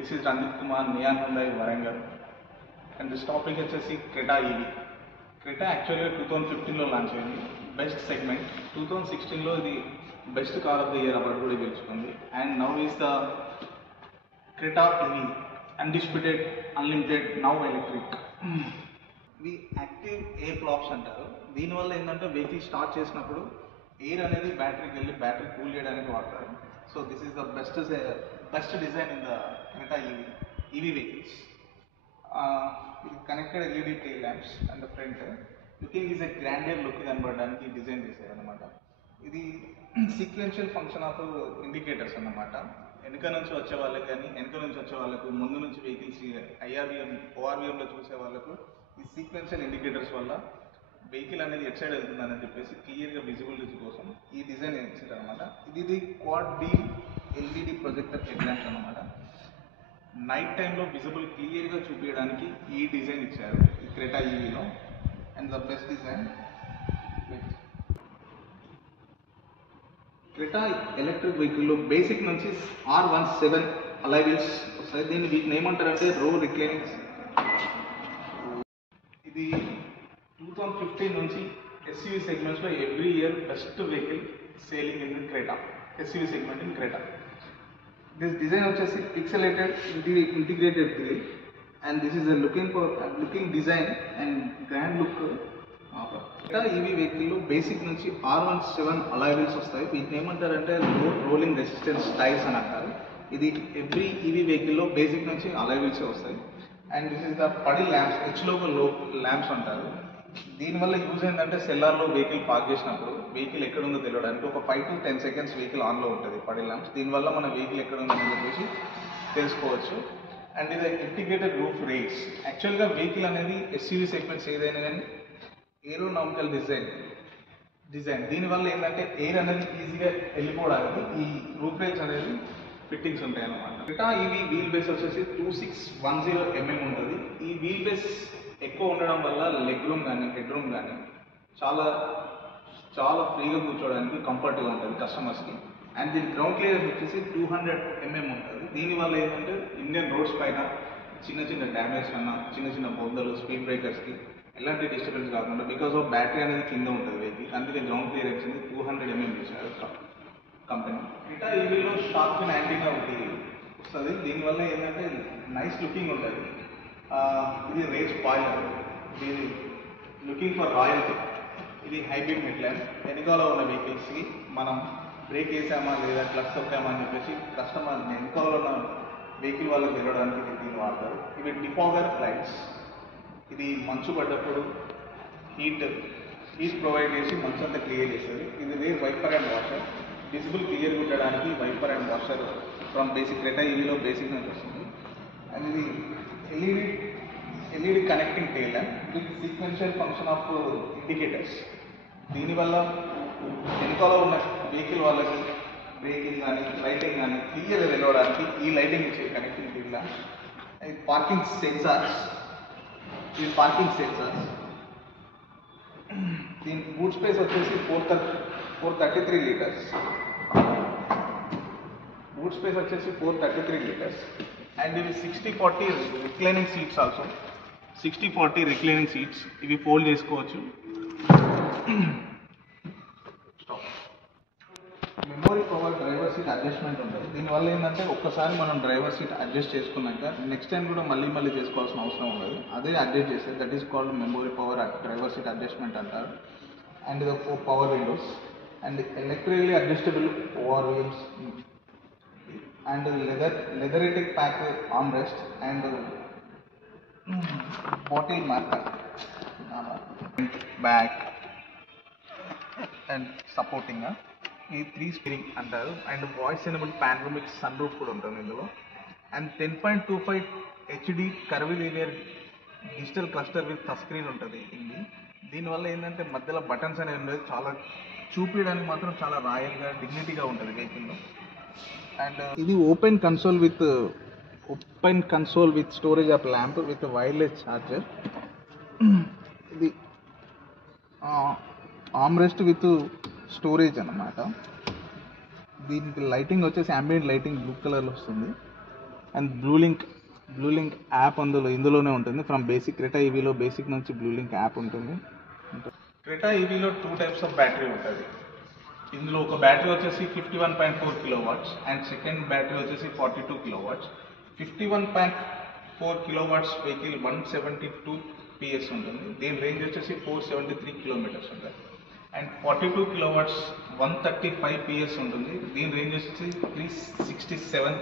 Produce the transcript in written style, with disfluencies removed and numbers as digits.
This is Ranjit Kumar, Neon Hyundai, Warangal. And this topic is Creta EV. Creta actually 2015 lo launch ayindi. Best segment. 2016 lo the best car of the year award kuda geluchukundi. And now is the Creta EV, undisputed, unlimited, now electric. ఇది active air blocks అంటారు. దీనివల్ల ఏంటంటే vehicle start చేసినప్పుడు air అనేది బ్యాటరీకి వెళ్ళి battery cool చేయడానికి వాడతారు. So this is the best design in the Creta EV vehicles. ఇది connected LED tail lamps and the front looking is a grandeur look కనబడడానికి డిజైన్ చేశారు అనమాట. ఇది సీక్వెన్షియల్ ఫంక్షన్ ఆఫ్ ఇండికేటర్స్ అన్నమాట. వెనుక నుంచి వచ్చే వాళ్ళకి కానీ వెనుక నుంచి వచ్చే వాళ్ళకు, ముందు నుంచి వెహికల్స్ ఐఆర్విఎం ఓఆర్విఎంలో చూసే వాళ్ళకు ఈ సీక్వెన్షియల్ ఇండికేటర్స్ వల్ల వెహికల్ అనేది ఎట్ సైడ్ వెళ్తుందని చెప్పేసి క్లియర్గా విజిబిలిటీ కోసం ఈ డిజైన్ ఇచ్చారు అనమాట. ఇది quad beam LED projector head lamps అనమాట. నైట్ టైంలో విజిబుల్ క్లియర్గా చూపించడానికి ఈ డిజైన్ ఇచ్చారు ఈ క్రెటా ఈవీలో. And the best design Creta electric వెహికల్లో బేసిక్ నుంచి R17 అలాయ్ వీల్స్ వస్తాయి. దీన్ని వీటిని ఏమంటారంటే రో రిక్లైనింగ్. ఇది 2015 నుంచి ఎస్యూవీ సెగ్మెంట్స్లో every year best vehicle selling in Creta, SUV segment in Creta. This design వచ్చేసి pixelated integrated grille and this is looking design and grand look. Creta EV వెహికల్లో బేసిక్ నుంచి R17 అలాయ్ వీల్స్ వస్తాయి. వీటిని ఏమంటారంటే rolling resistance tyres అని అంటారు. ఇది every EV వెహికల్లో బేసిక్ నుంచి అలాయ్ వీల్సే వస్తాయి. And this is the puddle lamps, H logo lamps అంటారు. దీనివల్ల యూజ్ ఏంటంటే సెల్లార్లో వెహికల్ పార్క్ చేసినప్పుడు వెహికల్ ఎక్కడుందో తెలియడానికి ఒక 5 to 10 seconds వెహికల్ ఆన్లో ఉంటుంది పడిల్ ల్యాంప్స్. దీనివల్ల మన వెహికల్ ఎక్కడుందని చెప్పేసి తెలుసుకోవచ్చు. అండ్ ఇది ఇంటిగ్రేటెడ్ రూఫ్ రేస్. యాక్చువల్గా వెహికల్ అనేది ఎస్యూవీ సెగ్మెంట్స్ ఏదైనా కానీ ఏరోనామికల్ డిజైన్ దీనివల్ల ఏంటంటే ఎయిర్ అనేది ఈజీగా వెళ్ళిపోవడానికి ఈ రూఫ్ రేల్స్ అనేది ఫిట్టింగ్స్ ఉంటాయి అన్నమాట. క్రెటా ఈవీ వీల్ బేస్ వచ్చేసి 2610 mm ఉంటుంది. ఈ వీల్ బేస్ ఎక్కువ ఉండడం వల్ల లెగ్ రూమ్ కానీ హెడ్ రూమ్ కానీ చాలా చాలా ఫ్రీగా కూర్చోవడానికి కంఫర్ట్గా ఉంటుంది కస్టమర్స్కి. అండ్ దీని గ్రౌండ్ క్లియరెన్స్ వచ్చేసి 200 mm ఉంటుంది. దీనివల్ల ఏంటంటే ఇండియన్ రోడ్స్ పైన చిన్న చిన్న డ్యామేజ్ కన్నా చిన్న చిన్న బొందలు స్పీడ్ బ్రేకర్స్కి ఎలాంటి డిస్టర్బెన్స్ కాకుండా, బికాస్ ఆఫ్ బ్యాటరీ అనేది కింద ఉంటుంది వెహికల్, అందుకే గ్రౌండ్ క్లియరెన్స్ 200 mm ఇచ్చారు కంపెనీ. క్రెటా ఈవీలో షార్ప్ యాంటీనా ఒకటి వస్తుంది. దీనివల్ల ఏంటంటే నైస్ లుకింగ్ ఉంటుంది. ఇది రేస్ స్పాయిలర్, ఇది లుకింగ్ ఫర్ రాయల్టీ. ఇది హైబ్రిడ్ హెడ్ ల్యాంప్. వెనుకాల ఉన్న వెహికల్స్కి మనం బ్రేక్ వేసామా లేదా క్లచ్ తొక్కామా అని చెప్పేసి కస్టమర్ వెనుకాల ఉన్న వెహికల్ వాళ్ళకి వెళ్ళడానికి దీన్ని వాడతారు. ఇవి డిఫాగర్ లైట్స్. ఇది మంచు పడ్డప్పుడు హీట్ ప్రొవైడ్ చేసి మంచు అంతా క్లియర్ చేస్తుంది. ఇది rear wiper and washer. Visible clear ఉండడానికి wiper and washer from basic Creta ఈవీలో బేసిక్ నుంచి వస్తుంది. అండ్ ఇది LED connecting tail lamp with sequential function of indicators. దీనివల్ల వెనుకాల ఉన్న వెహికల్ వాళ్ళకి బ్రేకింగ్ కానీ లైటింగ్ కానీ క్లియర్గా వెళ్ళడానికి ఈ లైటింగ్ ఇచ్చే కనెక్టింగ్ టెయిల్ ల్యాంప్. ఇది పార్కింగ్ సెన్సార్స్. దీని బూట్ స్పేస్ వచ్చేసి 433 లీటర్స్. బూట్ స్పేస్ వచ్చేసి 433 లీటర్స్. అండ్ ఇవి 60-40 reclining seats also. 60-40 reclining seats. ఇవి ఫోల్డ్ చేసుకోవచ్చు. Memory power driver seat adjustment ఉంటుంది. దీనివల్ల ఏంటంటే ఒక్కసారి మనం డ్రైవర్ సీట్ అడ్జస్ట్ చేసుకున్నాక నెక్స్ట్ టైం కూడా మళ్ళీ చేసుకోవాల్సిన అవసరం ఉండదు. అదే అడ్జస్ట్ చేస్తే that is called memory power driver seat adjustment అంటారు. అండ్ ఇది 4 power windows and electrically adjustable ORVMs and leatherette pack arm rest and bottle marker back and supporting. ఈ 3 స్క్రీన్ అంటారు. And voice enable panoramic sunroof కూడా ఉంటుంది ఇందులో. And 10.25 HD curve linear digital cluster with touch screen ఉంటుంది ఇది. దీనివల్ల ఏంటంటే మధ్యలో బటన్స్ అనేవి ఉండదు. చాలా చూపించడానికి మాత్రం చాలా రాయల్గా డిగ్నిటీగా ఉంటుంది వెహికల్లో. అండ్ ఇది open console with storage of lamp with wireless charger. ఇది ఆర్మ్రెస్ట్ విత్ స్టోరేజ్ అన్నమాట. దీనికి లైటింగ్ వచ్చేసి ambient లైటింగ్ బ్లూ కలర్లో వస్తుంది. అండ్ బ్లూ లింక్ యాప్ ఇందులోనే ఉంటుంది. ఫ్రమ్ బేసిక్ క్రెటా ఈవీలో బేసిక్ నుంచి బ్లూ లింక్ యాప్ ఉంటుంది. క్రెటా ఈవీలో 2 టైప్స్ ఆఫ్ బ్యాటరీ ఉంటుంది. ఇందులో ఒక బ్యాటరీ వచ్చేసి 51.4 కిలోవాట్స్ అండ్ సెకండ్ బ్యాటరీ వచ్చేసి 42 కిలోవాట్స్. 51.4 కిలోవాట్స్ వెహికల్ 172 PS ఉంటుంది. దీని రేంజ్ వచ్చేసి 473 కిలోమీటర్స్ ఉంటుంది. అండ్ 42 కిలోవాట్స్ 135 PS ఉంటుంది. దీని రేంజ్ వచ్చేసి 367